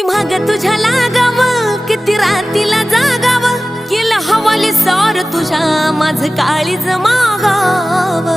किती महाग तुझ्या लागाव, किती रातीला जागाव, केलं हवाली सार तुझ्या माझं काळीज मागाव।